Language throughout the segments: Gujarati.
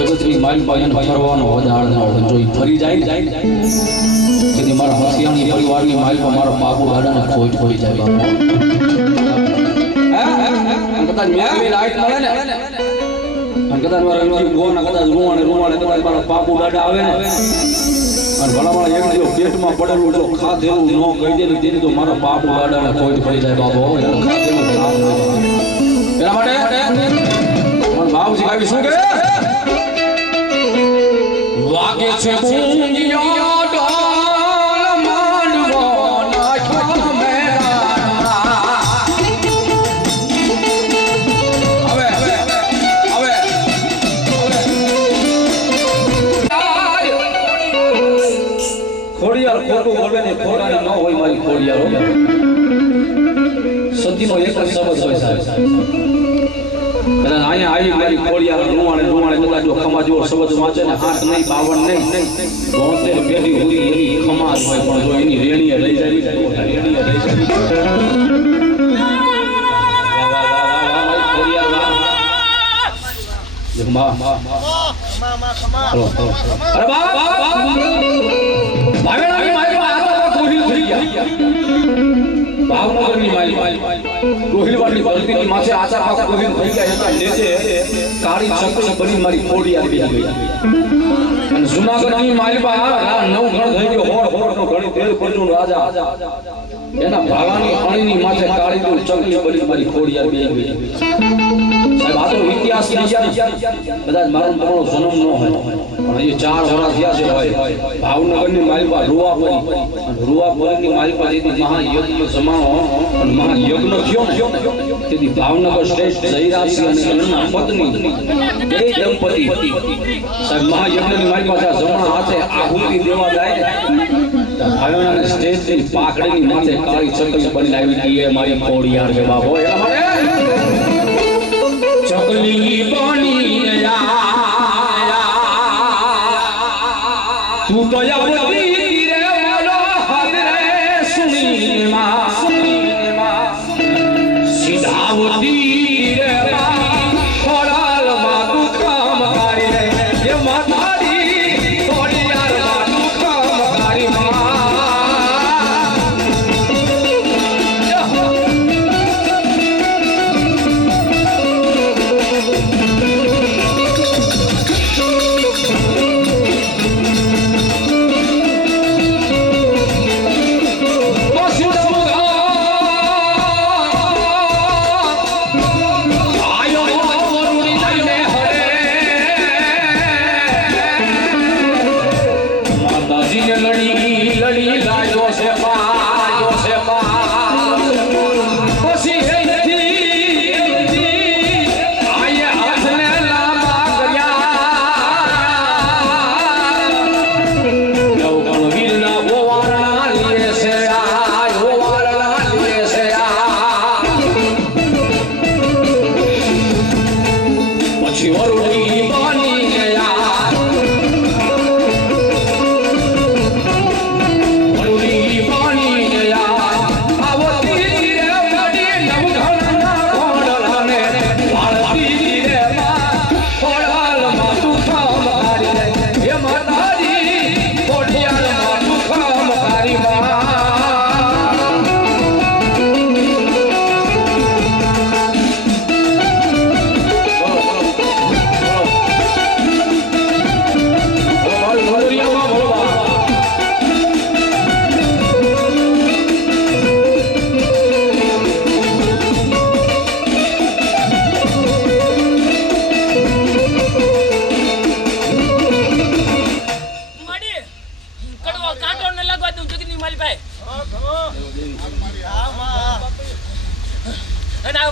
જગતની મારી પાસે ફરવાનો વધારનો જો ફરી જાય કે મારા હસિયાણી પરિવારની મારી પર મારો બાપુ દાદાને ખોટ થઈ જાય બાપુ કદાચ મેં લાઈટ મળે ને અને કદાચ મારા રણજી ગોના કદાચ રૂવાણે કદાચ મારા બાપુ દાદા આવે ને અને ભલા એક દિવસ પેટમાં પડેલું જો ખાધેલું ન કહી દે તેની તો મારા બાપુ દાદાને ખોટ થઈ જાય બાપુ ખાધેલું નામ એના માટે બાબુજી આવી શું કે વાગે છે પૂંજિયો ઢોલ માનવો નાખ્યો મેરા હવે ખોડિયાર ખોટું બોલે ને ખોટાની ન હોય મારી ખોડિયાર સતીનો એક જ શબ્દ હોય સાહેબ અહીંયા આવી મારી ખોડિયાર રૂવાણે કદાચ જો ખમા જેવો શબ્દ વાંચે ને હાથ નહીં બાવન નહીં 72 પેઢી પૂરી એની ખમા જ હોય પણ જો એની રેણીએ લઈ જાય અરે ભાવનગરની માલી રોહિલવાડની ધરતીની માથે આશા પાક રોહિલ થઈ ગયા હતા નીચે કાળી ચકલી બની મારી ખોડિયાર બેસી ગઈ અને જૂનાગઢની માલપા નવ ગણ થઈ ગયો હોડ નો ઘણી તેર પરનું રાજા એના ભાલાની અણીની માથે કાળી ચકલી બની મારી ખોડિયાર બેસી ગઈ સાહેબ આ તો ઇતિહાસ કદાચ મારો જન્મ ન હોય પણ એ 4 વર્ષ થયા છે હોય ભાવનગરની માલપા રૂવાપુરની માલપા જેથી મહાયજ્ઞ સમાનો અને મહાયજ્ઞ થયો ને તેથી ભાવનગર શ્રેષ્ઠ જયરાજસિંહ અને એમના પત્ની બે દંપતી સાહેબ મહાયજ્ઞની માલપા જમણા હાથે આહુતિ દેવા જાય ભાવનગર શ્રેષ્ઠની પાકડીની માથે કાળી ચકલી બની આવી ગઈ મારી ખોડિયાર કે બાપો એના માટે ચકલી બની તું તો યવતી રે મારો હદરે સુની માં સીધાવતી રે માં ખોડાલ માં દુખમ મારી રે એ માતારી ખોડિયાર માં દુખમ મારી માં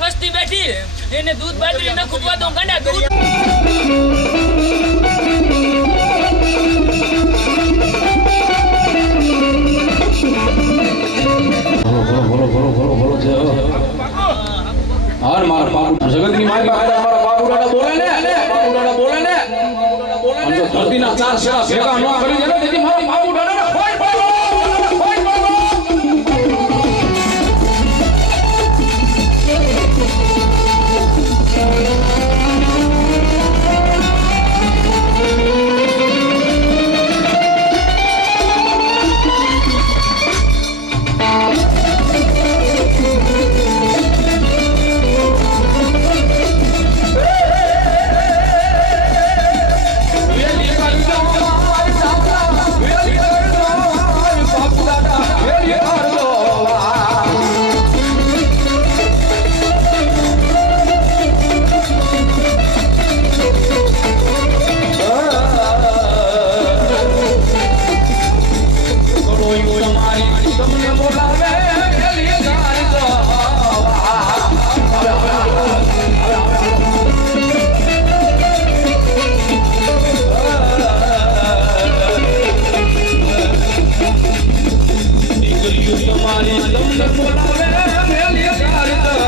વસ્તી બેઠી એને દૂધ બાજરી ન ખૂટવા દો ગંડા દૂધ બોલો છે હાર માર બાપુ જગતની મારી પાસે અમારા બાપુ દાદા બોલે ને અને જો ધરતીના 4 શેરા ભેગા ન કરી દે તેથી મારા બાપુ દાદાને ખોઈ તમને બોલાવે વેલી કાઢતો તમારી તમને બોલાવે વેલી કાઢતો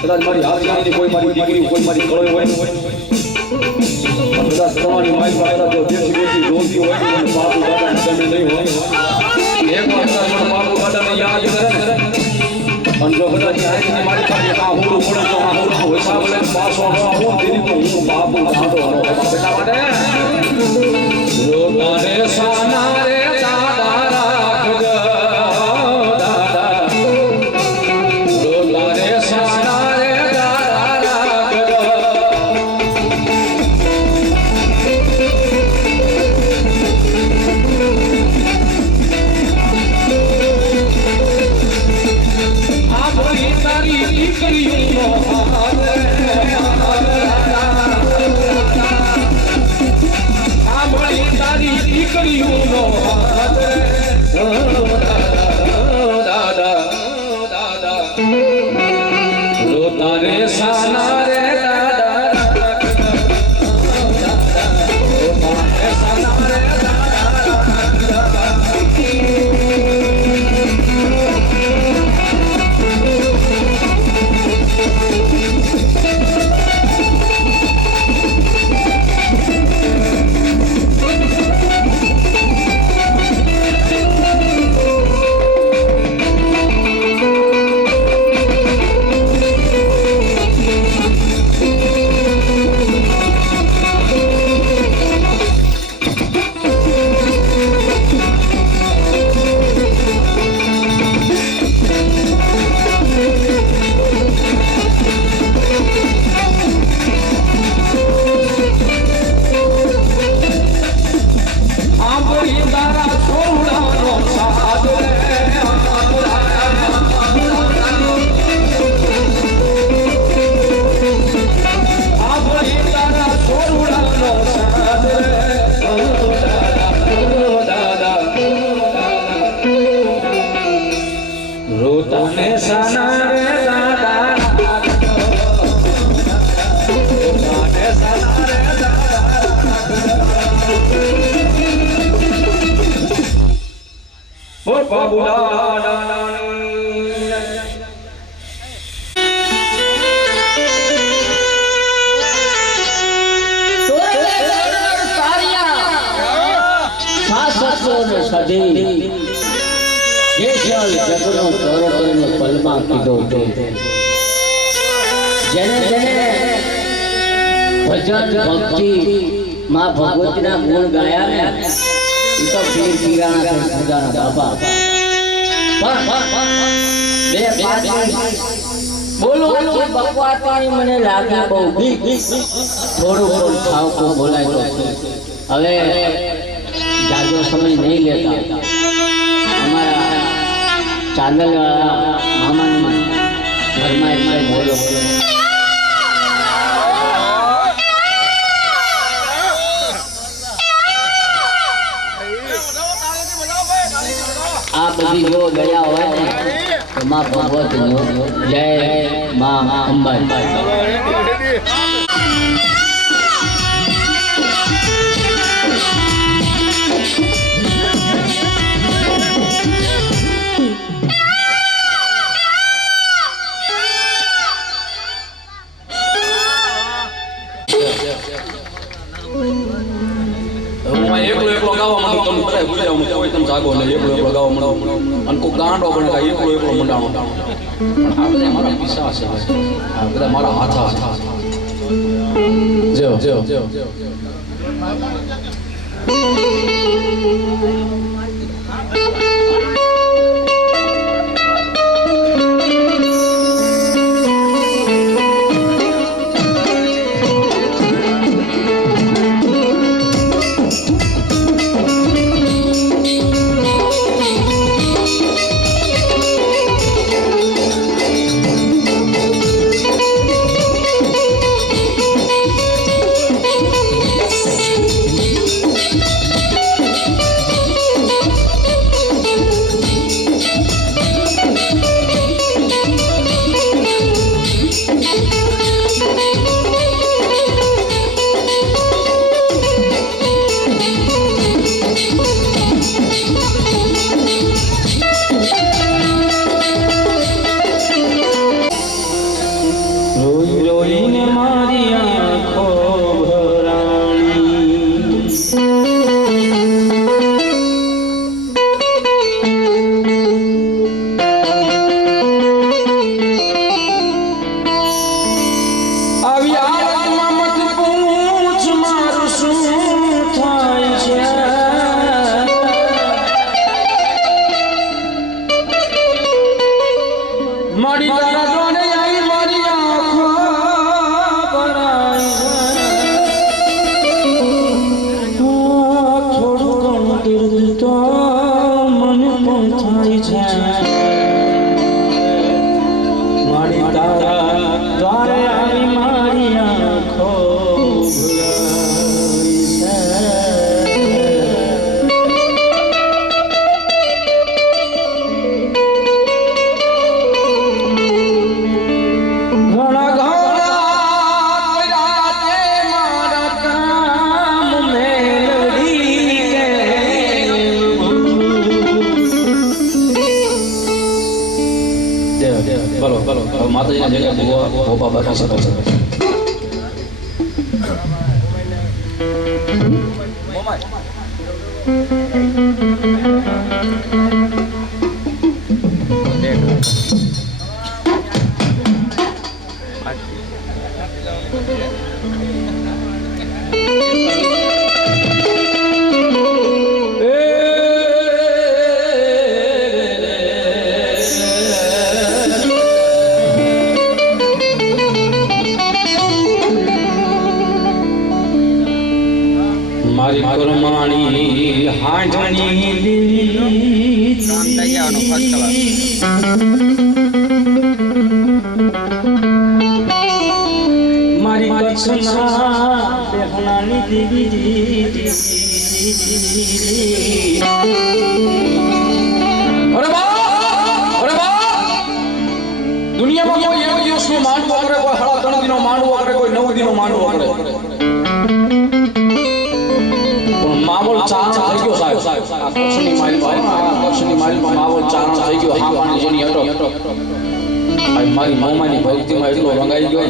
કદાચ મારી હાથ કોઈ મારી દીકરી કોઈ મારી કળોય હોય કદાચ તમારી માઈ પાસે જો દેશી દેશી રોગી હોય તો બાપુ દાદા તમે નહીં હોય એક વાર મારા બાપુ દાદાને યાદ કરે અને જો કદાચ મારી પાસે આ હોડું પડે તો આ હોડું હિસાબ લઈને પાછો આવું દીદી તો હું બાપુ દાદો બેટા માટે રોગા રે સાના રે દાદા રાખજો ભજન ભક્તિ માં ભગવતીના ગુણ ગાયા ને એ તો પીર પીરાના ખુદાના બાપા બે પાંચ બોલો બકવાતી મને લાગે બહુ થોડું ખાવકો બોલાય તો હવે જાજો સમય નહીં લેતા અમારા ચાંદલવાળા મામાની ઘરમાં બોલો આ બધી જો દયા હોય ને તો માં ભગવતીનો જય માં અંબાજી એકલો ગાવા માંડો તમે બધા ગુજરાતમાં કોઈ તમે જાગો ને એકલો ગાવા માંડો અને કોઈ ગાંડો પણ કાંઈ એકલો મંડાણો પણ આ બધા મારા પીસા છે આ બધા મારા હાથા જો માતાજીના જગ્યા ભોપા બાકી શકે છે મારી કરમાણી હાંડણી મારી કચ્છના બેહણાની દેવી અરે બા દુનિયામાં કોઈ એક દિવસનો માંડવો કરે કોઈ 3.5 દિનનો માંડવો કરે કોઈ 9 દિનનો માંડવો કરે માવલ ચારણ થઈ ગયો સાહેબ આ કચ્છની માઇલમાં માવલ ચારણ થઈ ગયો હા પાણી જેની હટો મારી મોમાની ભક્તિમાં એટલો રંગાઈ ગયો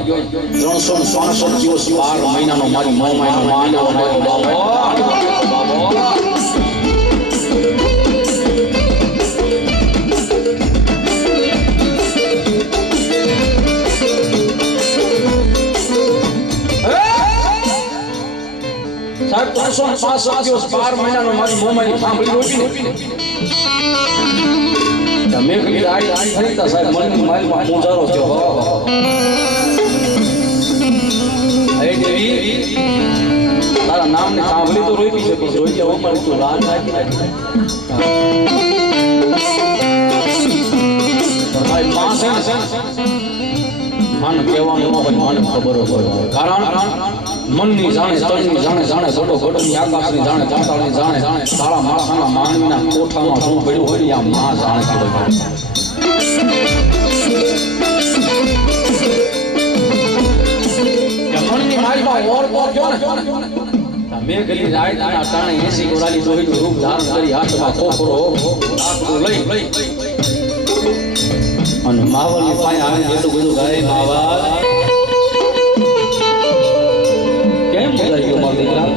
365 દિવસ 12 મહિનાનો મારી મોમાનો માંડવો બાબો સાહેબ 365 દિવસ 12 મહિનાનો મારી મોમાની સાંભળી રોપી ને મેં કીધું આઈ ખરીદતા સાહેબ મનની માલમાં મોજારો છે હે દેવી તારા નામને સાંભળી તો રોપી છે પણ જોઈ જાવ મારી તો લાલ નાખી ભાઈ માસ છે મન કહેવાનું હોય મને ખબર હોય કારણ મનની જાણે તનની જાણે ઘડો ઘડોની આકાશની જાણે પાતાળની જાણે તારા માળાના માનવીના કોઠામાં શું પડ્યું હોય આ માં જાણે મનની માલમાં ઓર તો ગયો ને મેં ગલી રાયના ટાણે 80 ગોરાલી જોઈનું રૂપ ધારણ કરી હાથમાં ખોખરો આખું લઈ અને માવલની પાસે આવે એટલું બધું ગાય માવલ કેમ મજા ગયો મારો દીકરા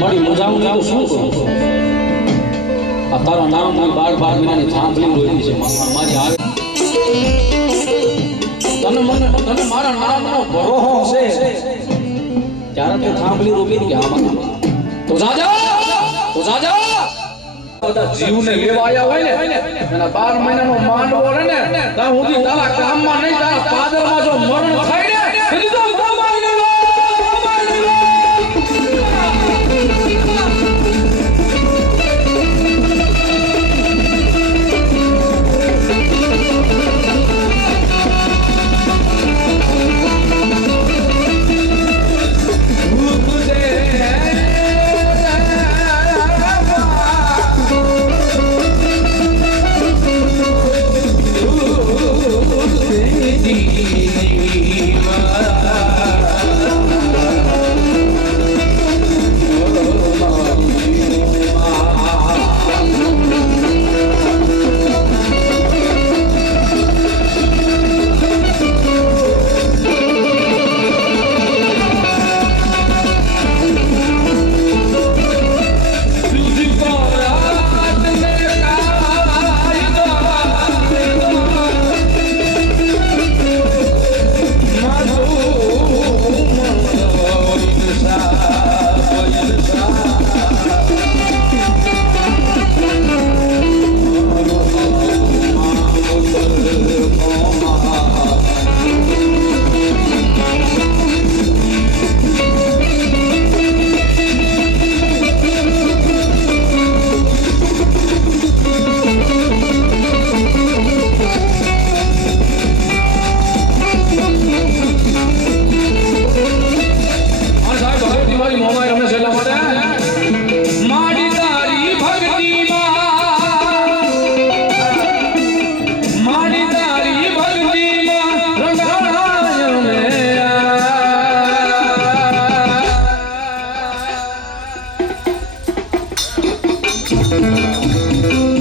મારી મજા હું તો શું કરું આ તારા નામની 12 મહિનાની સાંભળી રોઈ છે મારી આવે તને મારા નામનો ભરોહો છે ત્યારે તે સાંભળી રોપી કે આમાં તો જાજા બધા જીવને લેવા આવ્યા હોય ને એના 12 મહિનાનો માંડવો રહે ને ત્યાં સુધી તારા કામમાં નહીં તારા પાદરમાં જો મરણ થાય ને એની તો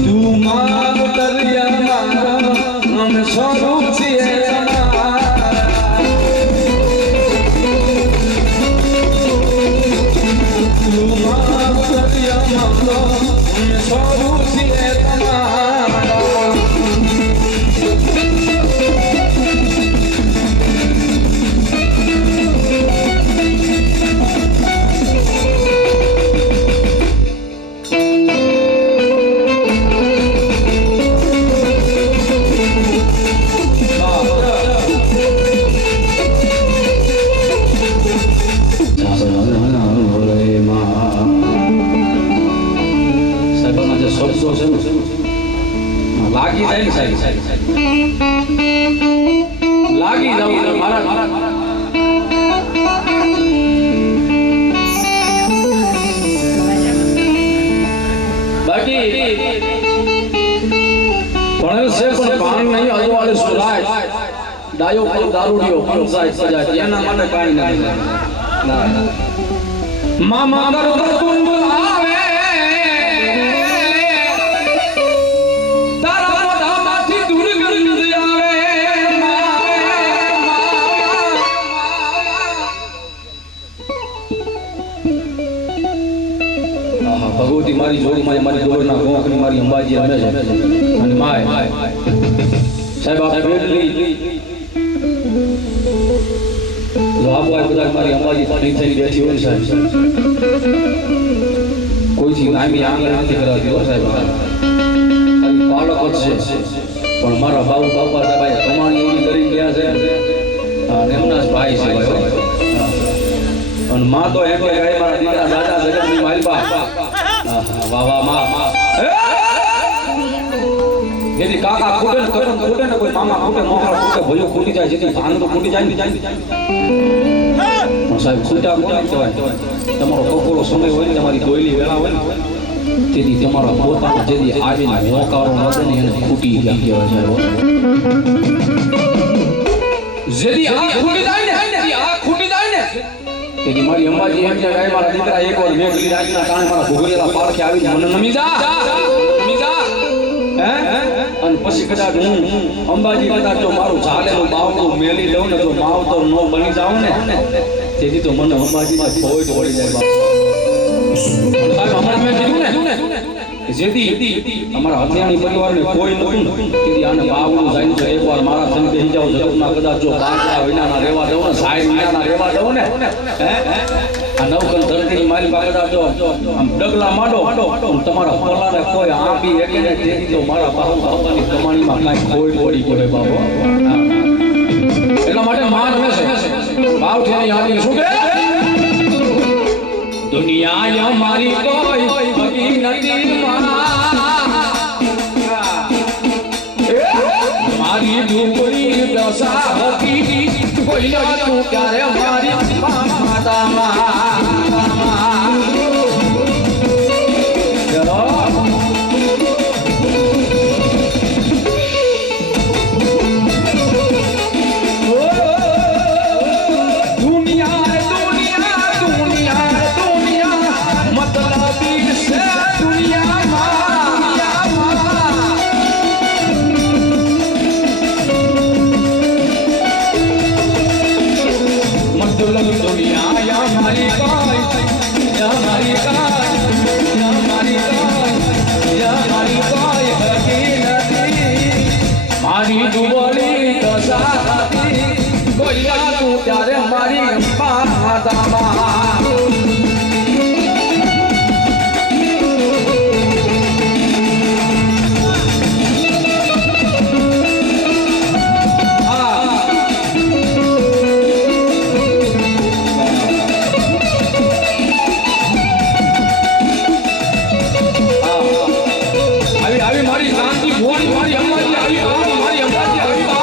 તું માર દરિયા મારા સ્વરૂપ મેં છોડું છીએ તમારા લાગી જાય ને સાહેબ લાગી જાવ મારા બાકી ભણેલ છે પણ ભાન નહીં અજવાળે સુરાય ડાયો પર દારૂડિયો પંચાયત સજા એના માટે કાંઈ નથી ના મામા દરબાર તુંબ આવે ભગવતી મારી જોગમાં મારી ગોળના ગોખની મારી અંબાજી રમે છે અને માય સાહેબ આ બેટલી જો આબો આ બધા મારી અંબાજી પાણી થઈ બેઠી હોય સાહેબ કોઈથી નામી આંગળ નથી કરાવતી હો સાહેબ ખાલી બાળક જ છે પણ મારા બાપા સાહેબ કમાણી એવી કરી ગયા છે અને એમના જ ભાઈ છે અને માં તો એમ કે મારા દીકરા દાદા જગતની માલપા વાહ વાહ માં જેથી કાકા ખૂટે ને કોઈ મામા ખૂટે મોકળા ખૂટે ભયો ખૂટી જાય જેથી ભાન તો ખૂટી જાય પણ સાહેબ ખૂટા કોને કહેવાય તમારો કકોરો સમય હોય ને તમારી દોયલી વેળા હોય ને તેથી તમારો પોતાનો જેથી આવીને મોકારો નડે ને એને ખૂટી ગયા કહેવાય જેથી આ ખૂટી જાય ને આ ખૂટી જાય ને તેથી મારી અંબાજી એમ કે મારા દીકરા એકવાર મેં ગલી રાજના કારણે મારા ભોગરેલા પાળખે આવી મને નમી જા હે અને પછી કદાચ હું અંબાજી કદાચ જો મારું ઝાલેલું બાવનું મેલી લઉં ને તો માવતર નો બની જાઉં ને તેથી તો મને અંબાજીમાં ભોય વળી જાય બાપ હમણાં મેં કીધું ને જેથી અમારા હથિયાણી પરિવારને કોઈ નતું તેથી આને બાવનું જાય તો એકવાર મારા સંગ બેસી જાવ જગતમાં કદાચ જો બાંધા વિનાના રહેવા દઉં ને સાહેબ વિનાના રહેવા દઉં ને હે આ નવકન ધરતીની મારી પાસે કદાચ જો આમ ડગલા માંડો તમારા પલાને કોઈ આપી એટલે તેથી તો મારા બાપની કમાણીમાં કાંઈ કોઈ પડી ગયો બાબો એટલા માટે માન હશે ભાવ થયાની આપી શું કે દુનિયા મારી કોઈ ભગી નથી મારી દુબળી દશા હતી કોઈ તું ક્યારે મારી મારી દુબળી દશા કોઈ તું ત્યારે મારી માતામાં મારી શાંતિ ભોળી મારી અંબાજી આવી મારી અંબાજી આવી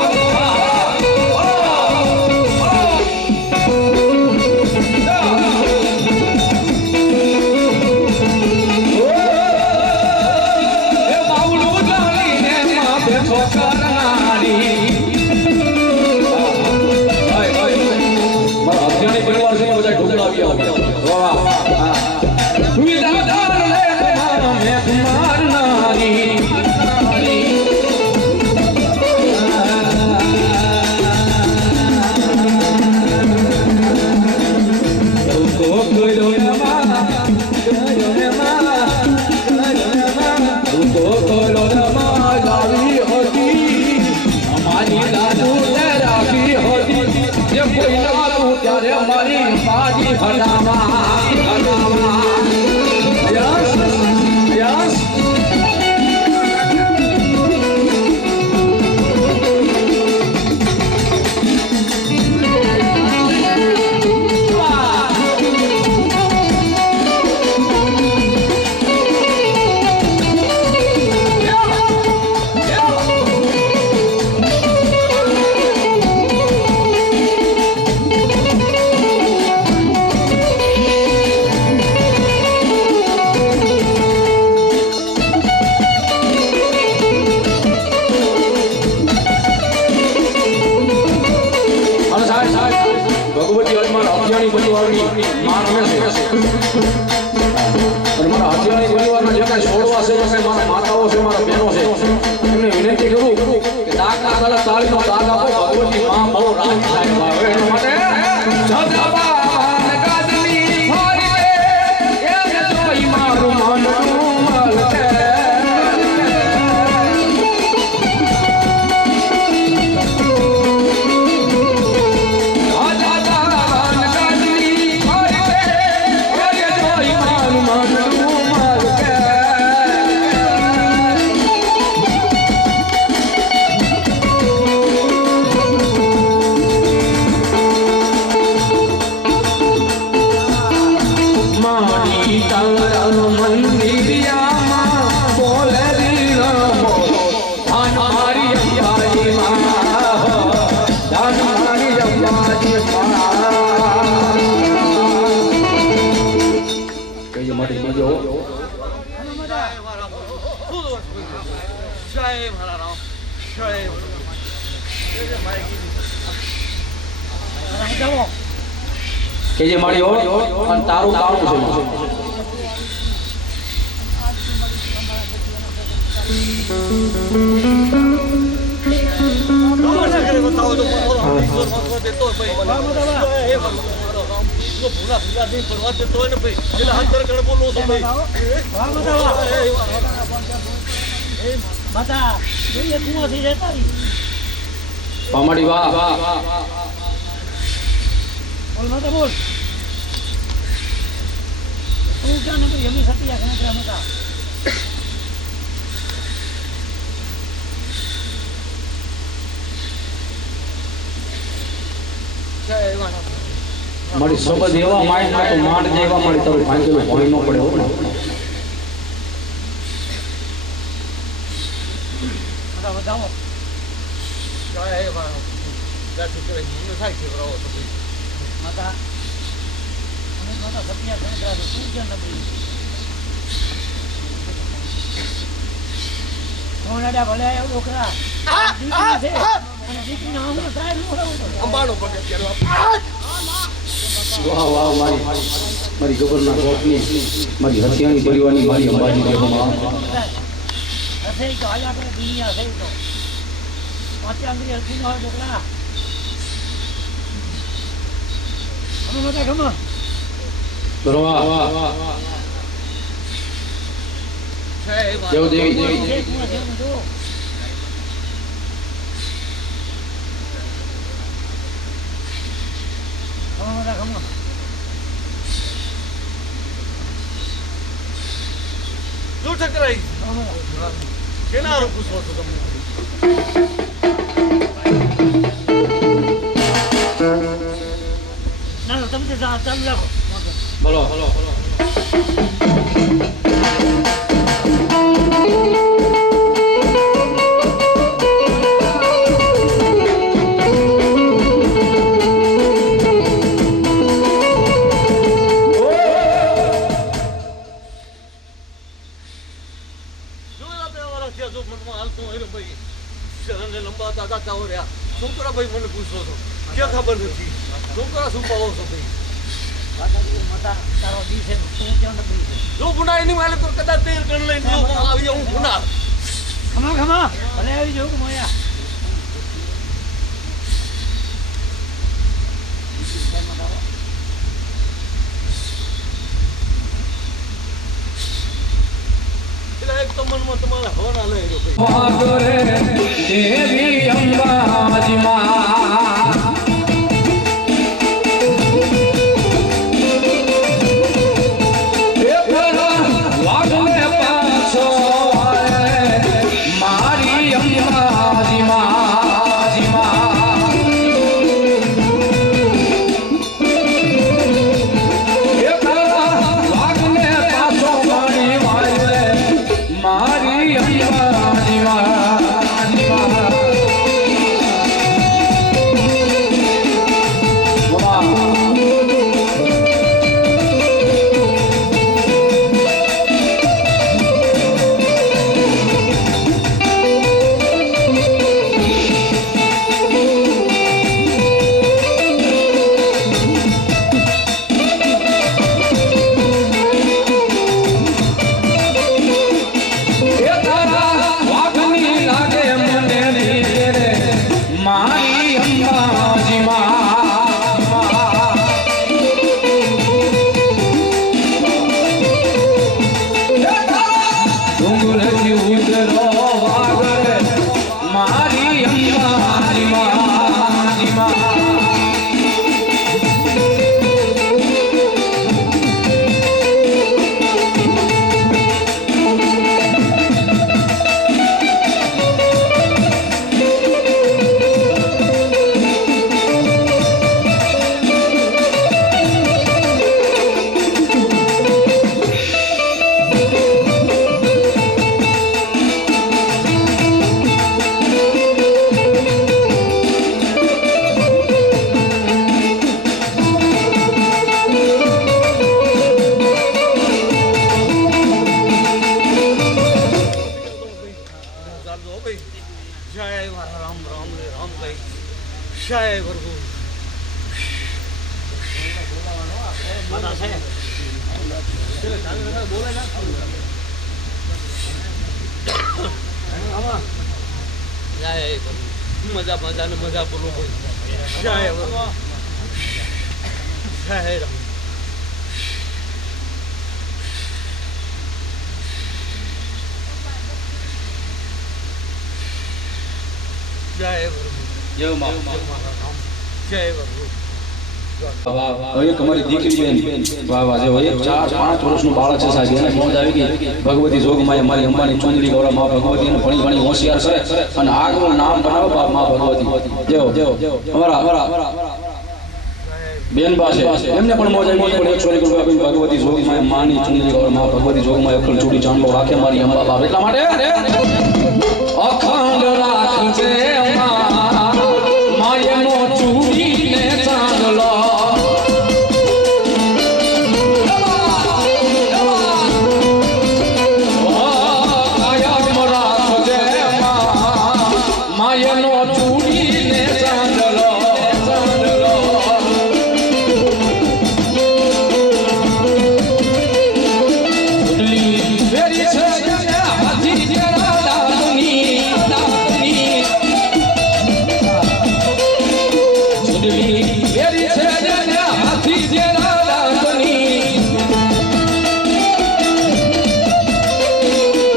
ભગવતી અજમાન હથિયાણી પરિવારની માં રમે છે અને મારા હથિયાણી પરિવારના જે કાંઈ છોડવા છે જે કાંઈ મારા માતાઓ છે મારા બહેનો છે એમને વિનંતી કરું કે દાગ ના કરે તાળીનો દાગ આપો ભગવતી માં બહુ રાજી થાય હવે એના માટે સદાબાન કાદની ફોરી એ જોઈ મારું મન મલકે કે જે મારી ઓળ અને તારું કાળું છે પામાડી વાહ બોલ માતા બોલ તું ક્યાં નંબર યમી સતી આ કને માતા મારી શબ્દ એવા માઇન્ડ માં તો માંડ જેવા મારી તારું ભાંગેલું ભણી ન પડે હો ને માતા બતાવો જય વાહ ગાતું કરે હું થાય છે બરાબર તો માતા અને માતા સત્યા કને તું ક્યાં નંબર કોણાડા ભલે આવ્યો ડોકરા દીકરી છે અને દીકરી નામ સાહેબ મોડો અંબાડો પગે કેરવા વાહ વાહ મારી ગબરના ગોપની મારી હથિયાણી પરિવારની મારી અંબાજી દેવામાં હસે તો આયા આપણે દુનિયા છે તો પાંચે આંગળી હરખી ન હોય ડોકરા અમે મોટા ગમા બરોબર દેવ દેવી દૂર ટકરાઈ કેના રૂપ છો તો તમને ના તમે ચાલુ રાખો બોલો છોકરા ભાઈ મને પૂછો છો ક્યાં ખબર નથી છોકરા શું પાવો છો ભાઈ માતા તારો દી છે તું ક્યાં નબળી છે જો ગુના એની માલે તો કદાચ તેલ કણ લઈને આવી હું ગુના ખમા ભલે આવી જાવ કે મોયા એટલે એક તો મનમાં તમારા હવાના લઈ રહ્યો ભાઈ વાગરે દેવી અંબાજી માં જય મારા રામ રામ રે રામ કઈ જય પ્રભુ માતા છે બોલે ના જય પ્રભુ મજા મજા ને મજા બોલો જય પ્રભુ જય રામ જય પ્રભુ જય માં જય પ્રભુ એક અમારી દીકરી બેન વાહ વાહ જો એક 4-5 વર્ષનું બાળક છે સાહેબ એને મોજ આવી ગઈ ભગવતી જોગમાં અમારી અંબાની ચુંદડી ગૌરવ માં ભગવતી એને ઘણી ઘણી હોશિયાર છે અને આગળ નામ બનાવો બાપ માં ભગવતી જો અમારા બેન પાસે એમને પણ મોજ આવી પણ 100 રૂપિયા આપીને ભગવતી જોગમાં માની ચુંદડી ગૌરવ માં ભગવતી જોગમાં અખંડ ચૂડી ચાંદલો રાખે મારી અંબા બાપ એટલા માટે અખંડ રાખજે માયનો ચૂડીને ચાંદલો માયનો ચૂડીને ચાંદલો વેરી છે હાથી જરા દાદની વેરી છે હાથી જરા દાદની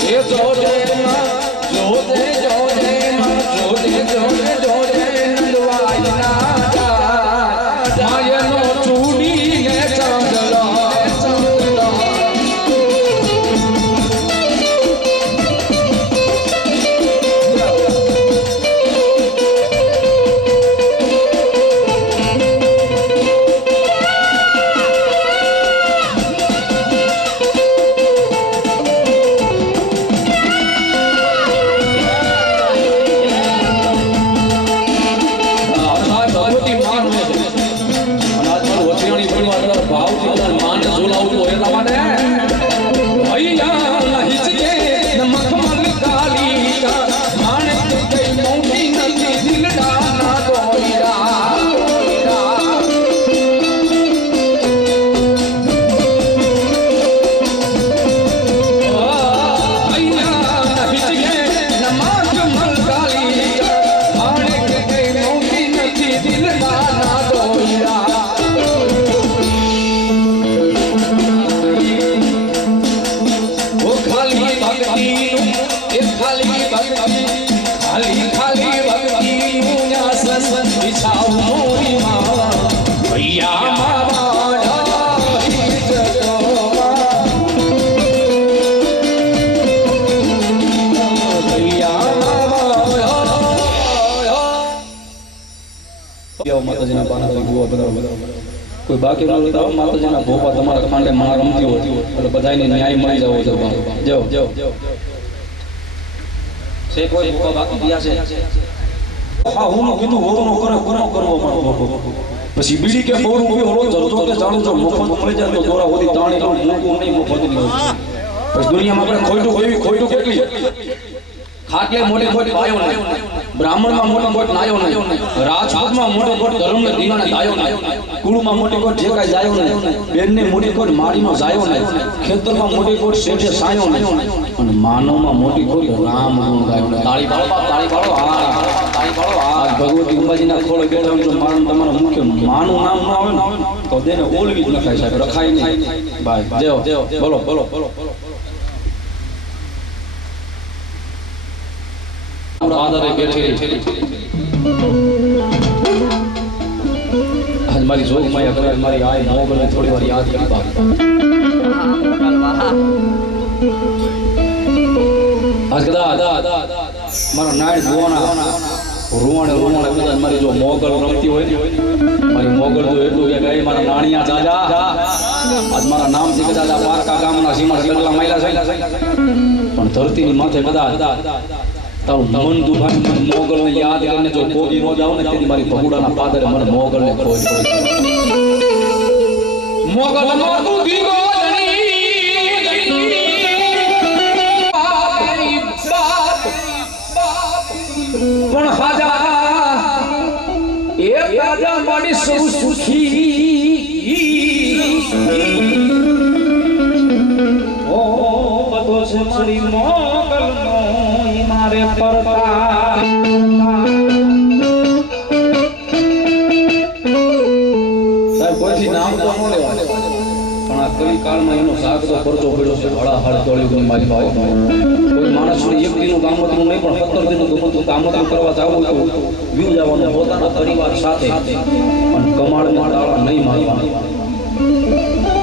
એ જોજે જોજે જોજે જોજે જોજે જોજે નંદવાયના માયનો ચૂડીને ચાંદલો માતાજીના પાના તો ગોવા બધા કોઈ બાકી ન રહેતા માતાજીના ભોપા તમારા ખાંડે માં રમતી હોય એટલે બધાને ન્યાય મળી જાવ જો છે કોઈ ભોપા બાકી ગયા છે હા હું કીધું હોનો કરે કોનો કરવો પણ પછી બીડી કે બોર ઉભી હોલો જતો કે જાણું જો મફત મળી જાય તો દોરા હોદી તાણી લઉં મૂકું નહીં મફત નહીં પછી દુનિયામાં આપણે ખોટું કેટલી ખાટલે મોટી મોટી પાયો નહીં બ્રાહ્મણમાં મોટી મોટી નાયો નહીં રાજપૂતમાં મોટી મોટી ધર્મને દીવાને દાયો નહીં કુળમાં મોટી કોટ જે કાંઈ જાયો નહીં બેનને મોટી કોટ મારીનો જાયો નહીં ખેતરમાં મોટી કોટ શેઠે સાયો નહીં અને માનવમાં મોટી કોટ રામ ગુણ ગાયો નહીં તાળી પાડો આ ભગવતી અંબાજીના ખોળે બેઠા હોય જો મારું તમારા મુખ્ય માનું નામ ન આવે ને તો દેને ઓલવી જ નખાય સાહેબ રખાય નહીં ભાઈ જેવો બોલો આદરે બેઠેલી આજ મારી જોગ માયા કરે મારી આય મોગલને થોડી વાર યાદ કરી બાપ આજ કદા મારો નાય જોવાના રૂવાણે કદાચ મારી જો મોગલ રમતી હોય ને મારી મોગલ તો એટલું કે ગઈ મારા નાણિયા જાજા આજ મારા નામથી કદાચ આ પારકા ગામના સીમા કેટલા માયલા છે પણ ધરતીની માથે કદાચ તારું મન દુભાઈ મોગલ ને યાદ કરીને જો કોદી નો જાવ ને તેની મારી ભગુડાના પાદરે મને મોગલ ને ખોજ મોગલ માતું દીગો જણી પણ હાજા એ તાજા માડી સૌ સુખી ઓ બધો છે મારી મોગલનો ઈ મારે પરતા કોઈથી નામ તો ન લેવા પણ આ કલી કાળમાં એનો સાગ તો પરચો પડ્યો છે હળાહળ ચોળ્યું મારી ભાવ કોઈ માણસને એક દિનનું કામતરું નહીં પણ 17 દિનનું ગમતું કામતરું કરવા જવું તો વ્યૂ જવાનું પોતાના પરિવાર સાથે પણ કમાળને તાળા નહીં મારવાના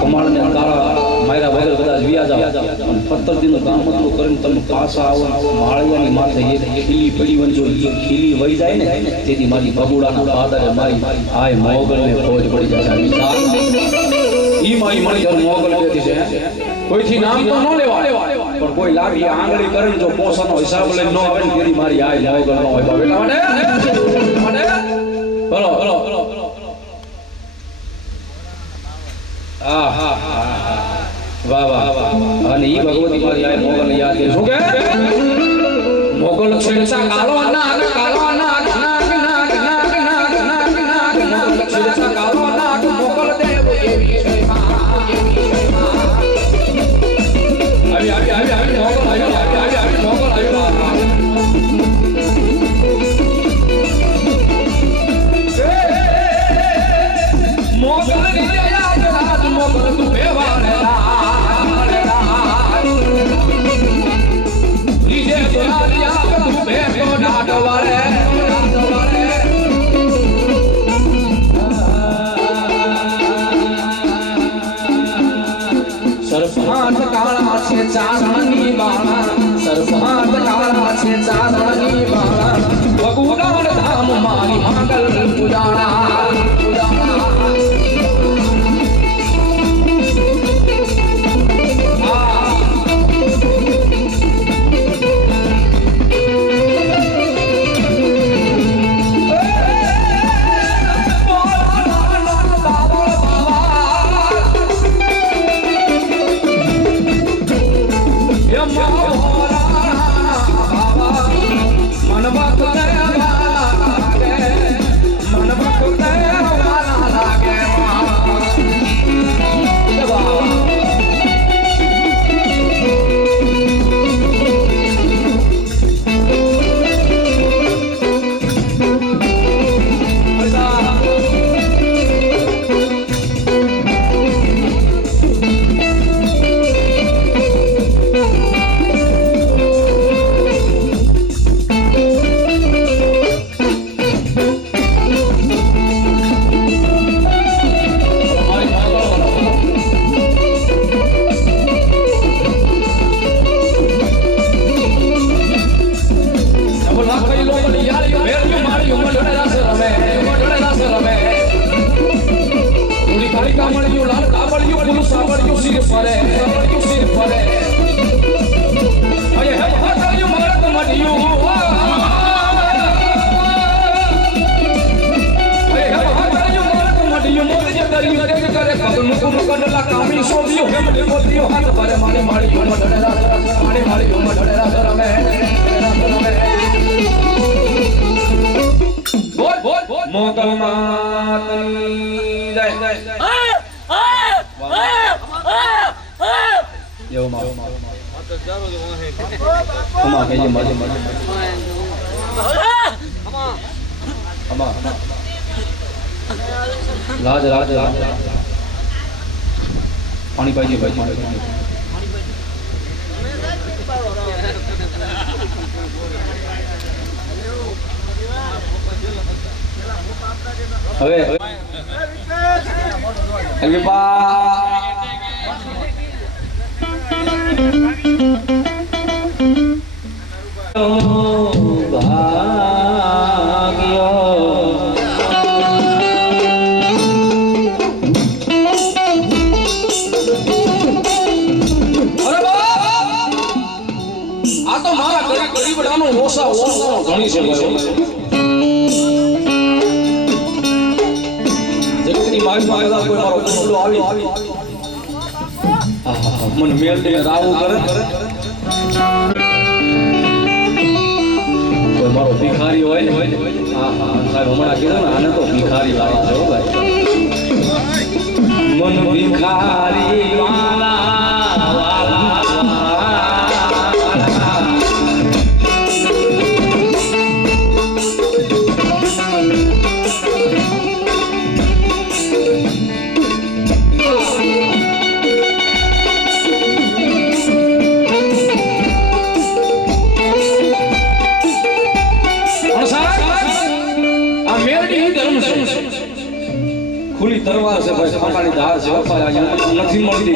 કમાળને તાળા માર્યા વગર કદાચ વ્યા જાવ અને 17 દિનનું કામતરું કરીને તમે પાછા આવો માળિયાની માથે એક ખીલી પડી વંજો એ ખીલી વહી જાય ને તેથી મારી ભગુડાના પાદરે મારી આય મોગલને ફોજ પડી જાય ઈ મારી મણિધર મોગલ બેઠી છે કોઈથી નામ તો ન લેવા પણ કોઈ લાગી આંગળી કરીને જો પોસાનો હિસાબ લઈને ન આવે ને તેરી મારી આય મોગલ ન હોય બેટા માટે બોલો હા હા વાહ વાહ અને ઈ ભગવતી મારી આય મોગલ યાદ છે શું કે મોગલ છેડસા કાળો નાગ છેડસા કાળો નાગ મોગલ દેવ એવી આવી મોગલ તું બેવાને લીજે તો લાલિયા તું બેઠો ડાડવારે સરફાટ કાળા છે ચારણી બાળા સરફાટ કાળા છે ચારણી બાળા ભગુડાણ ધામ મારી માંગલ પૂજાણા મોગલ માતની જય એવું માં અમા કેજે માજે અમા રાજ પાણી પાઈજે ભાઈ હવે આ તો મારા ગરીબડાનો ઓછા ઘણી છે જગતની મારી પાસે કોઈ મારો કુંડલો આવી મને મેલ દે રાવું કરે કોઈ તમારો ભિખારી હોય ને હા હા સાહેબ હમણાં કીધું ને આને તો ભિખારી વાળા છે હો ભાઈ મન ભિખારી વાળા વાળા ખુલ્લી તરવાર છે ભાઈ કાંટાની ધાર છે બાપા અહીંયા નથી મળતી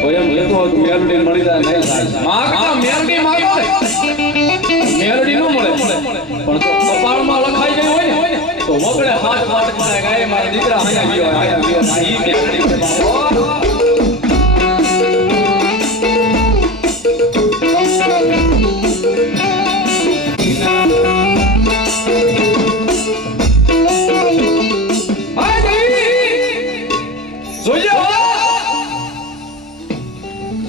કોઈ એમ લેતો હતું મેલડી મળી જાય નહીં થાય માગતા મેલડી માગો મેલડી ન મળે પણ તો કપાળમાં લખાઈ ગયું હોય ને તો વગડે હાથ હાથ મળે ગાય મારા દીકરા અહીંયા ગયો ઈ મેલડી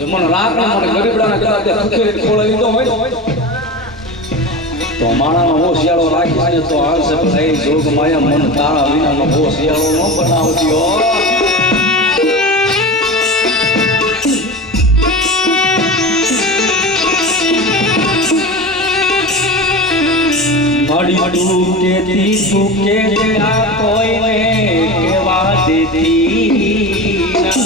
મને રાત ના મને ગરીબડાને કદાચ સુખેરી ખોળાવી દીધો હોય તો માણાનો હો શિયાળો રાખી છે તો આવશે ભાઈ જોગ માયા મન તારા વિનાનો હો શિયાળો ન બનાવતી હો મડી ટૂકેથી ટૂકે આ કોઈને કેવા દેતી ના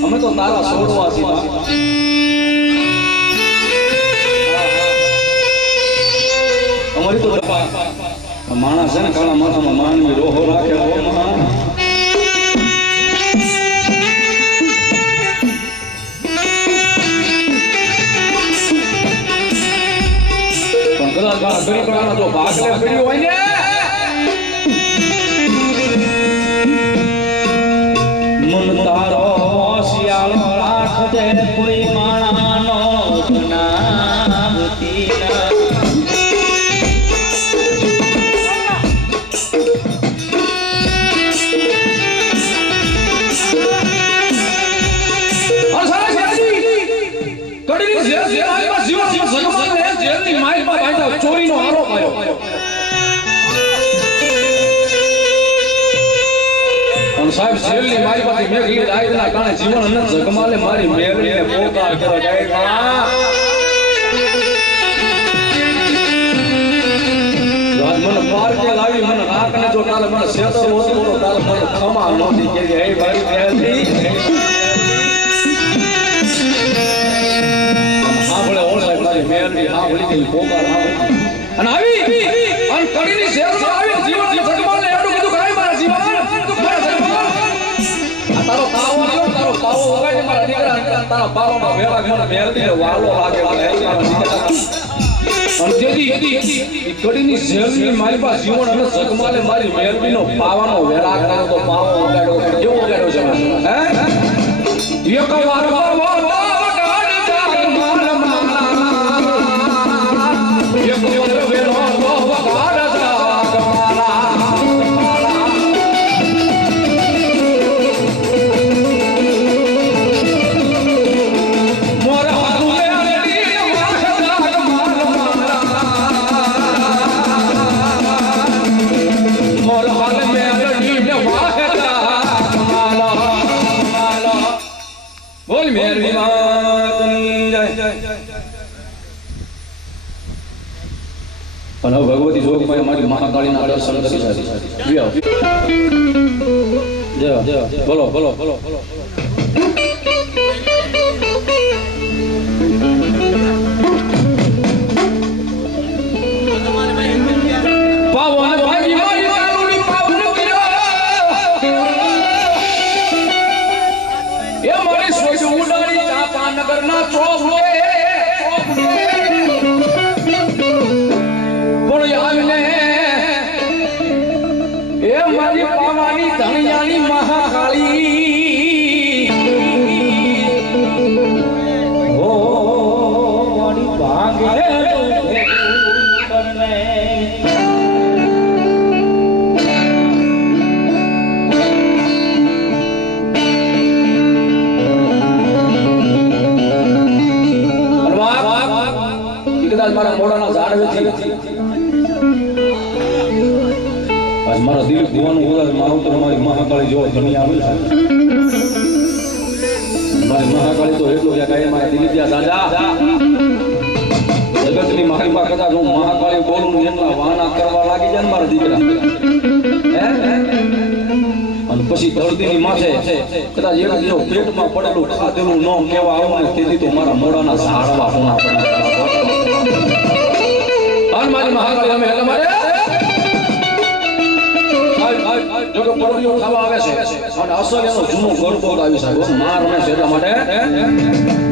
અમે તો તારા છોડવા છીએ અમારી તો માણસ છે ને કાળા માથામાં માનવી રોહો રાખે પણ કદાચ ગરીબ જો ભાગ લે પડ્યો હોય ને મન તારો શિયાળો રાખજે કોઈ માણાનો બનાવતી ના ચોરીનો આરોપ આવ્યો સાહેબ જેલની મારી પાસે મેઘલી આયના કારણે જીવન અનંત જગમાલે મારી મેળવીને પોકાર કરો જય માં મને પાર કે લાવી મને નાકને જો કાલે મને સેતર હોતું તો કાલે મને ખમા નહોતી કે હે ભાઈ મેળવી આપણે ઓળખાય મારી મેળવી સાંભળી ગઈ પોકાર અને આવી અને કડીની શેરમાં આવી જીવન જગમાલે એટલું બધું કાઈ મારા જીવન તારો તાવો આવ્યો તારો તાવો વગાડે મારા દીકરા તારા પાવામાં વેળા વેળા મેલદીને વાલો લાગે મારા દીકરા અને તેથી કડીની જેલની મારી પાસે જીવન અને જગમાલે મારી મેલદીનો પાવાનો વેળા કર્યો તો પાવો વગાડ્યો કેવો વગાડ્યો છે હે એક વાર બોલ મેરવી માતની જય અને ભગવતી જોગમાં મારી મહાકાળીના દર્શન કરી જય બોલો બોલો બોલો બોલો પાવન ભાઈ મારી કાળુની પાવન એ મારી સોય ઉડાડી ચાપાનગર ના ચોપડે પણ આવીને એ મારી પાવાની ધણિયાની મહાકાળી ઓ મારી ભાગે કરને મારા દિલ ભુવાનું બોલા મારું તો મારી મહાકાળી જો ઘણી આવે છે મારી મહાકાળી તો એટલું કે કાંઈ મારા દિલ ત્યાં દાદા જગતની મારી માં કદાચ હું મહાકાળી બોલું એટલા વાના કરવા લાગી જાય ને મારા દીકરા અને પછી દર્દીની માથે કદાચ એક જો પેટમાં પડેલું ખાધેલું ન કેવા આવું ને તેથી તો મારા મોઢાના ઝાડવા હોના પડે અને મારી મહાકાળી અમે એટલે મારે જો કે પરડીઓ ખાવા આવે છે અને અસલ એનો જૂનો ગરબો આવી શકે માર રમે છે એટલા માટે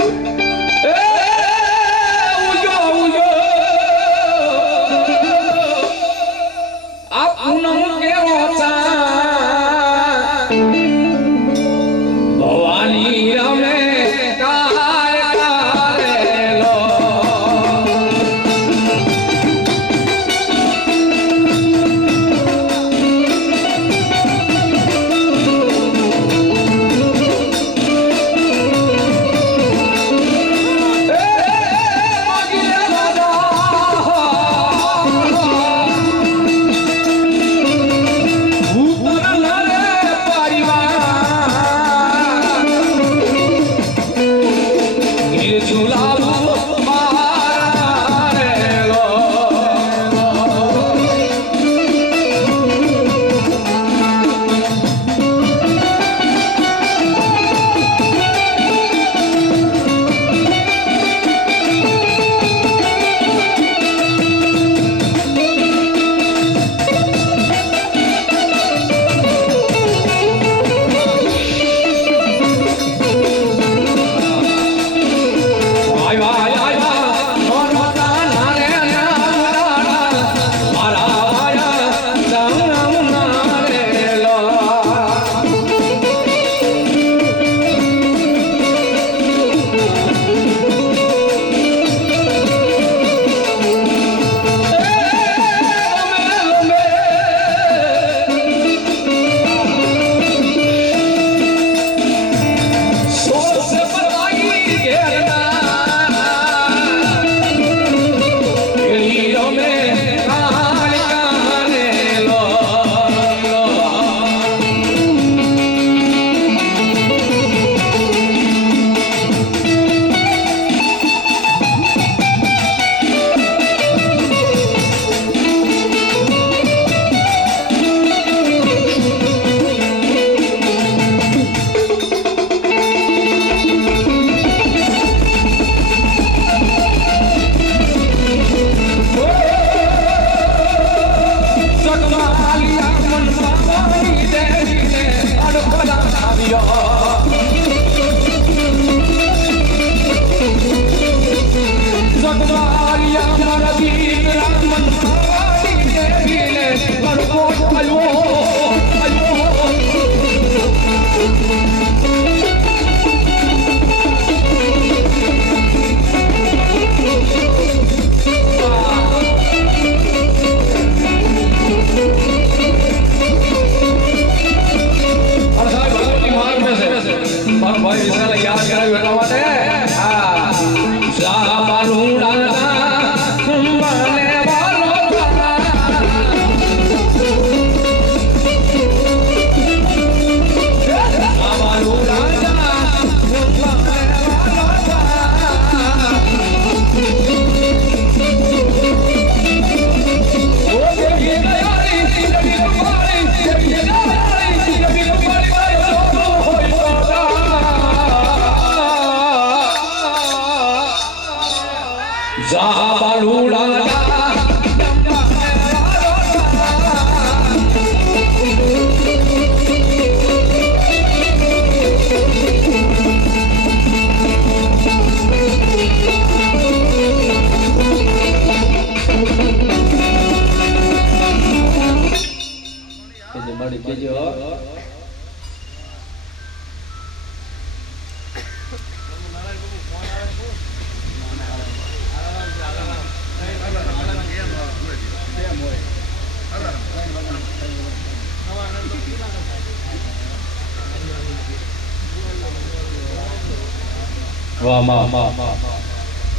વાહ વાહ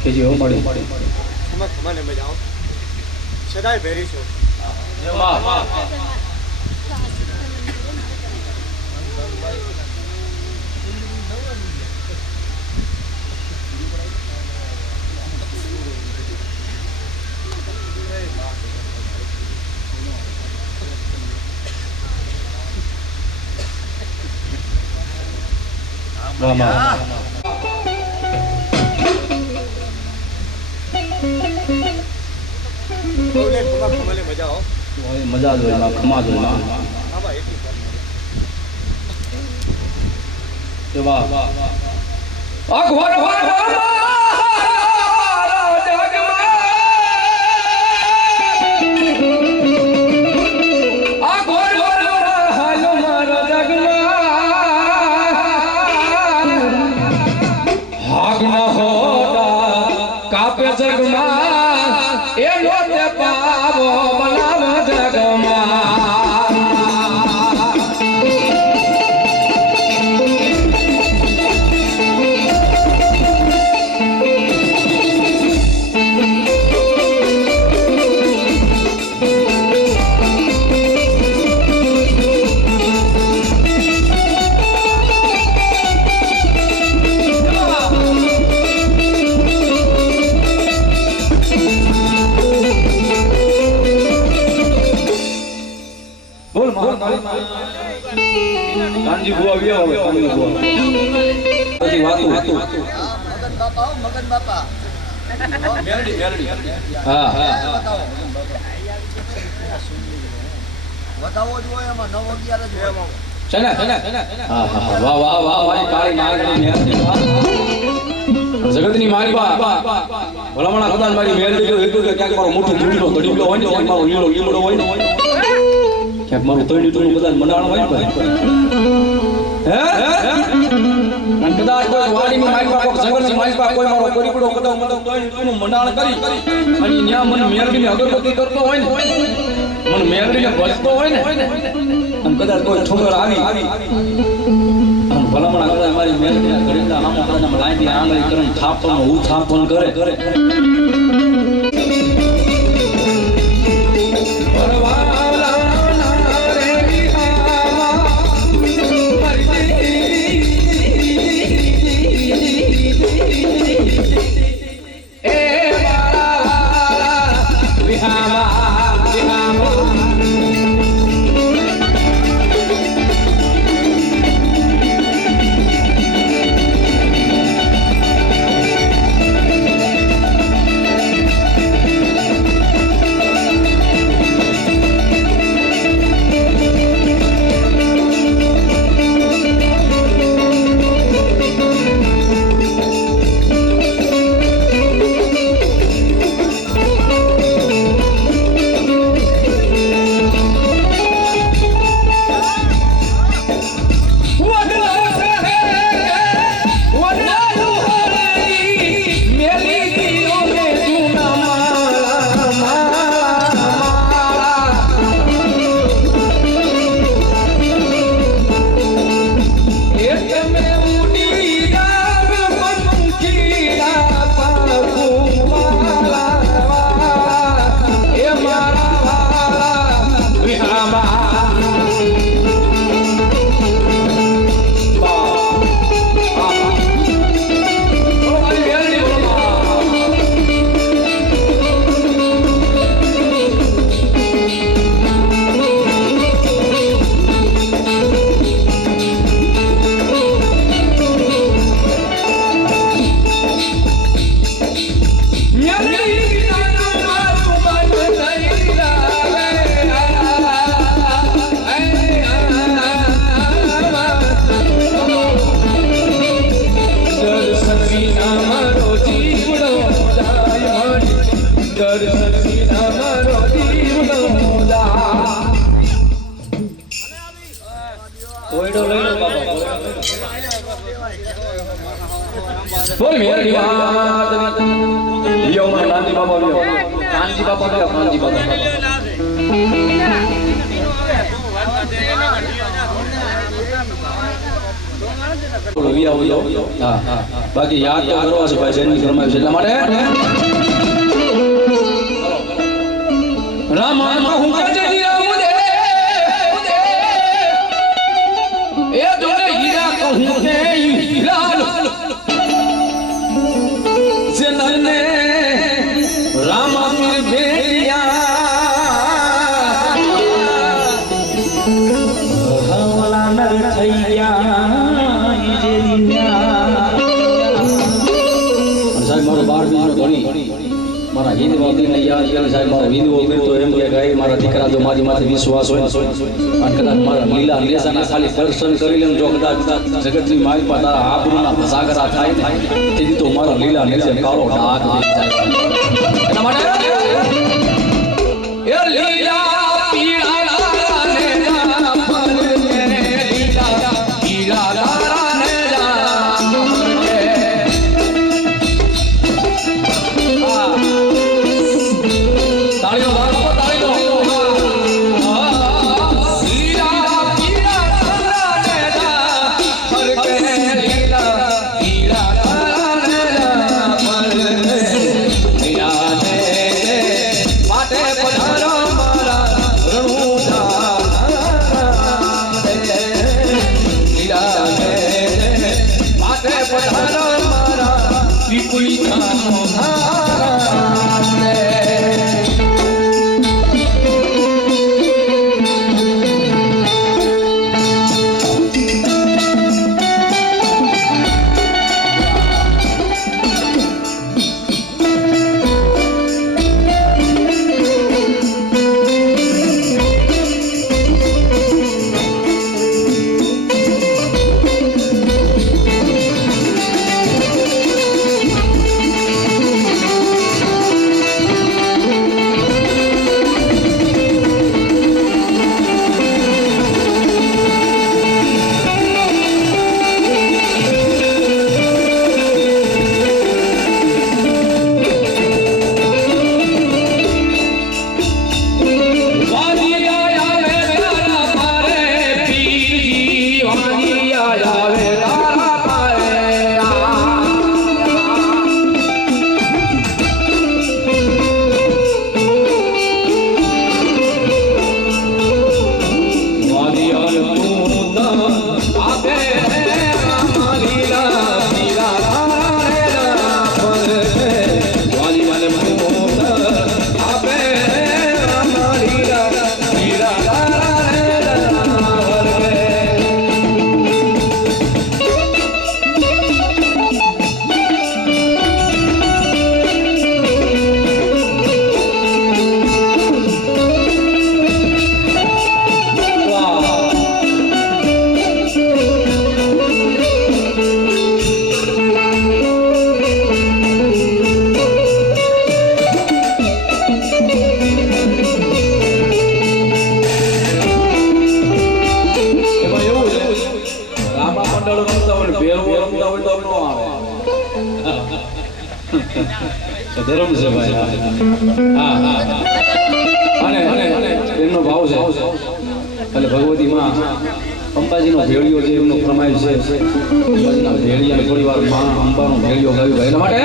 કે જે મળી મને મજા આવ સદાય ભેરી છો વાહ વાહ રામા બોલે મને મજા આવો મજા જ હોય ખમા જ હોય હા ભાઈ એટલી કે વાહ આ ઘોર ઘોર કાપે જગમાં એ લોટે પાવો બનાવ જગમાં બોલ કાનજી બુઆ આવ્યા હવે કાનજી બુઆ બધી વાતો મગન બાપા મેલડી હા હા વધાવો જ હોય એમાં 9 11 જ હોય છે ને હા હા વાહ વાહ વાહ મારી કાળી નાગની મેલડી જગતની મારી બા ભલામણા કદાચ મારી મેલડી જો એટલું કે ક્યાંક મારો મોટો ધૂળીનો ધડીલો હોય ને ક્યાંક મારો લીલો હોય ને ક્યાંક મારું તળીટું બધા મંડાણ હોય ને હે અને કદાચ કોઈ વાડીની મારી પાસે કોઈ જંગલની મારી પાસે કોઈ મારો કોરીકડો કદાચ તળીટું મંડાણ કરી અને ન્યા મને મેલડીની અગરબત્તી કરતો હોય ને મને મેલડીને ભજતો હોય ને અને કદાચ કોઈ ઠુમર આવી અને ભલામણા કદાચ મારી મેલડીના ઘડીના આમ કદાચ લાઈની આંગળી કરીને થાપણ હું થાપણ કરે બોલ મેલડી વાત લિયો મને કાનજી બાપા લિયો કાનજી બાપા લિયો કાનજી બાપા બોલો વી આવો હા હા બાકી યાદ તો કરો છે ભાઈ જૈન ફરમાય છે એટલા માટે રામા હું કાજે હીરા મુદે એ જોને હીરા કહું કે હીરા જનને રામા મીર ભેરિયા હવલા નર થઈયા જેલિયા હિન્દુ અગ્નિને યાદ કરે સાહેબ મારો હિન્દુ અગ્નિ તો એમ કે મારા દીકરા જો મારી માથે વિશ્વાસ હોય અને કદાચ મારા લીલા લેસાના ખાલી દર્શન કરી લે જો કદાચ જગતની માલપા તારા આબરૂના ભસાગરા થાય ને તેથી તો મારા લીલા લેસે કાળો ડાઘ દેખાય એના માટે એ લીલા પીળા લાને ના પર લીલા પીળા લાને ધર્મ છે ભાઈ હા હા અને એમનો ભાવ છે એટલે ભગવતી માં અંબાજીનો ભેળિયો જે એમનો પ્રમાય છે અંબાજીના ભેળિયા થોડી વાર માં અંબાનો ભેળિયો ગાયું એના માટે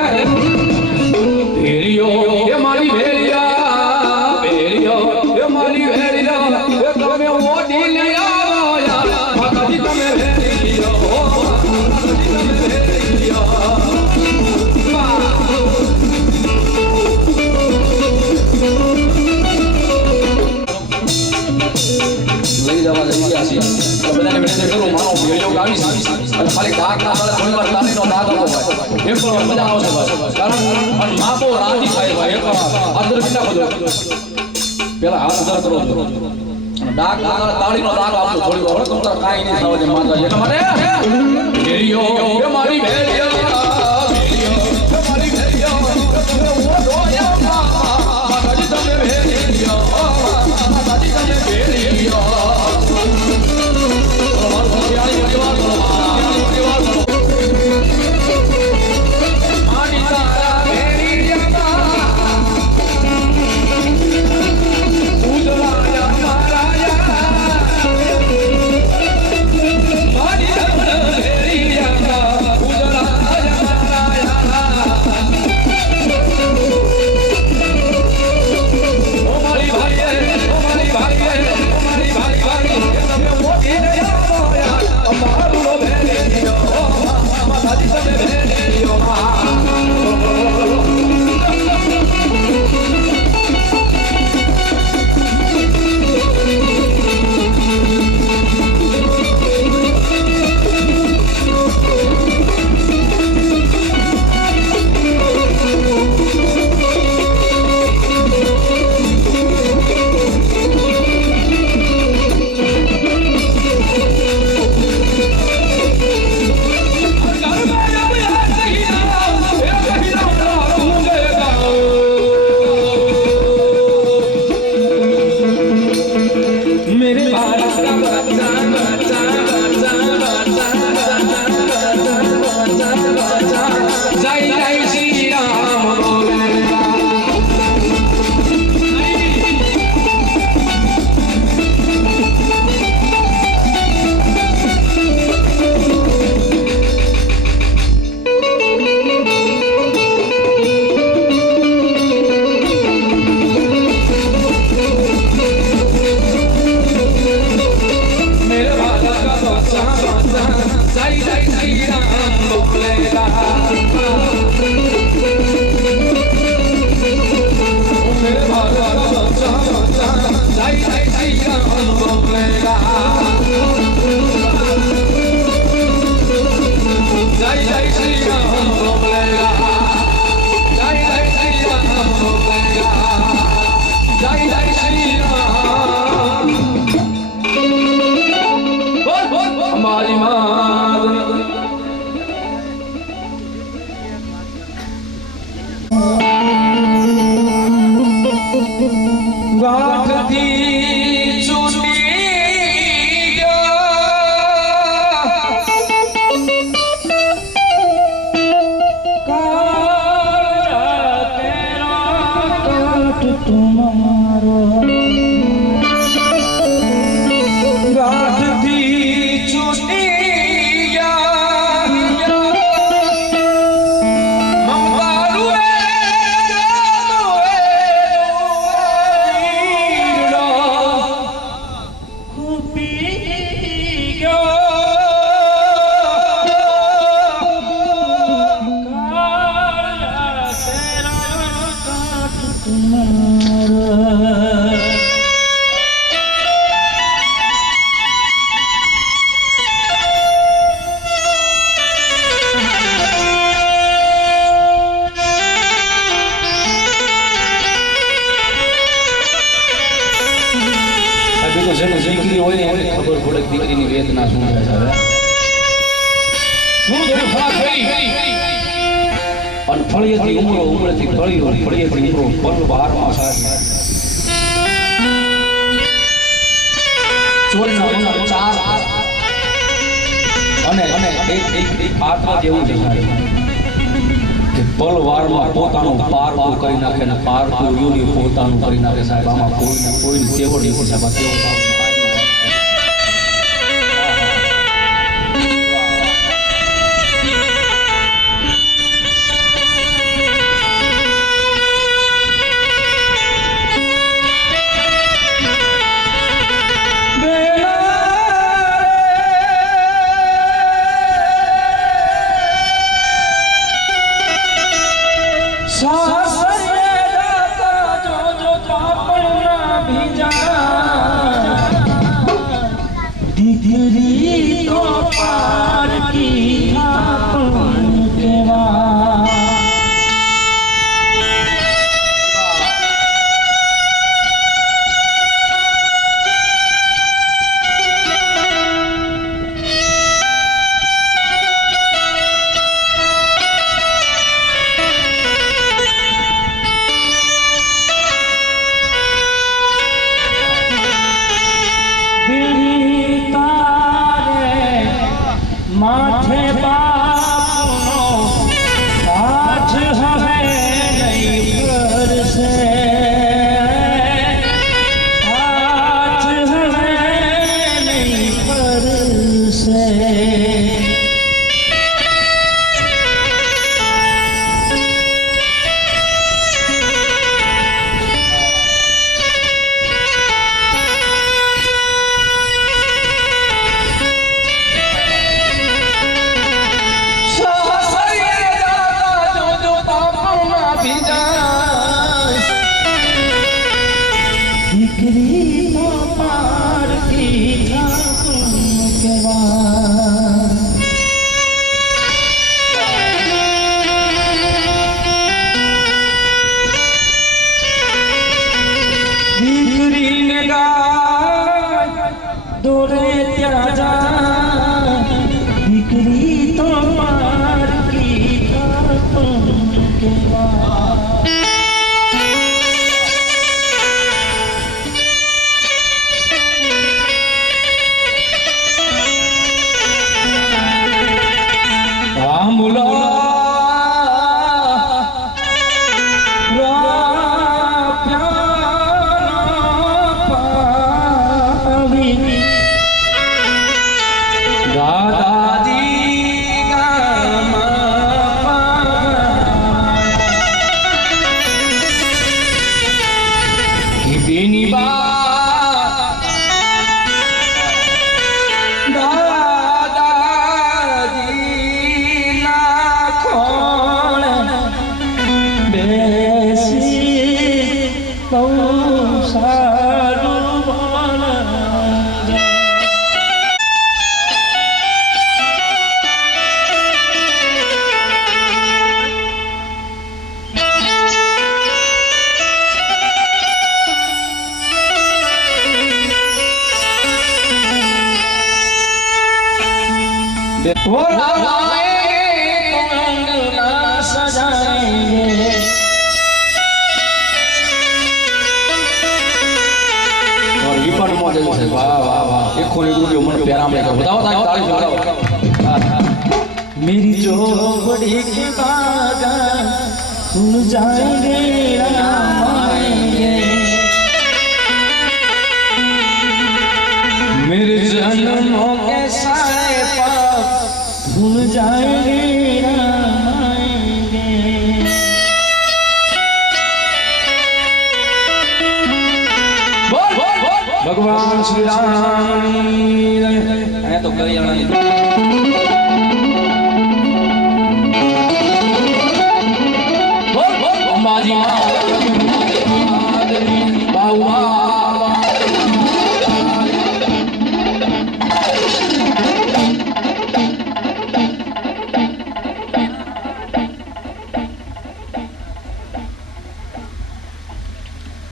ભેળિયો એ મારી ભેળિયા ભેળિયો એ મારી ભેળિયા એ તમે ઓડી લઈ આવો યાર માતાજી તમે ભેળિયો માતાજી તમે ભેળિયો લઈ જવા જઈ ગયા છીએ તો બધાને વિનંતી કરું મારો વિડિયો ગાવીશ અને ખાલી ડાક ના મળે થોડી વાર તારીનો દાદ આપો ભાઈ એક પણ મજા આવશે ભાઈ કારણ માં બહુ રાજી થાય ભાઈ એક આદર વિના બધો પેલા હાથ ઉધાર કરો અને ડાક તાળીનો દાદ આપો થોડી વાર તો કાઈ નહીં થવા દે માતાજી એટલા માટે ભેળિયો એ મારી ભેળિયો મારી ભેળિયો તમે ઓડો માતાજી તમે ભેળિયો માતાજી તમે ભેળિયો मेरे भारत का बच्चा बच्चा बच्चा बच्चा बच्चा बच्चा जय जय श्री राम बोलेगा। जय जय श्री राम बोलेगा। मेरे भारत का बच्चा बच्चा जय जय श्री राम बोलेगा। जय जय श्री राम बोलेगा। जय जय श्री राम बोलेगा। जय जय श्री राम। बोल बोल हमारी माँ गाठती चुनी तुम्हारो गाठती चुनी દીકરી હોય ને એને ખબર પડે દીકરીની વેદના શું છે સાહેબ શું દુઃખા થઈ અને ફળિયેથી ઉમળેથી ફળિયો ફળિયેથી ઉમરો પલ બહારમાં સાહેબ ચોરીના ચાર અને એક પાત્ર જેવું છે કે પલ વારમાં પોતાનું પારકું કરી નાખે ને પારકું યુની પોતાનું કરી નાખે સાહેબ આમાં કોઈની તેવડ નહીં સાહેબ આ તેવડ दिगरी को पार की अपन केवा माथे बापनो आज हमें नहीं पर से आज हमें नहीं पर से दिगरी को पार की अपन केवा दिगरी ने गाय दौड़े त्याजा दिगरी तो पार की अपन केवा वो राम आएंगे तो अंगना सजाएंगे। और ये पण मॉडल से वाह वाह वाह एक खोली गुरु मन प्यारा में बताओ ताली बताओ। मेरी जोड़ी की बागान फूल जाएंगे राम आएंगे। मेरे जन्मों के सारे पाप भूल जाएंगे राम आएंगे। भगवान श्री राम। तो करिए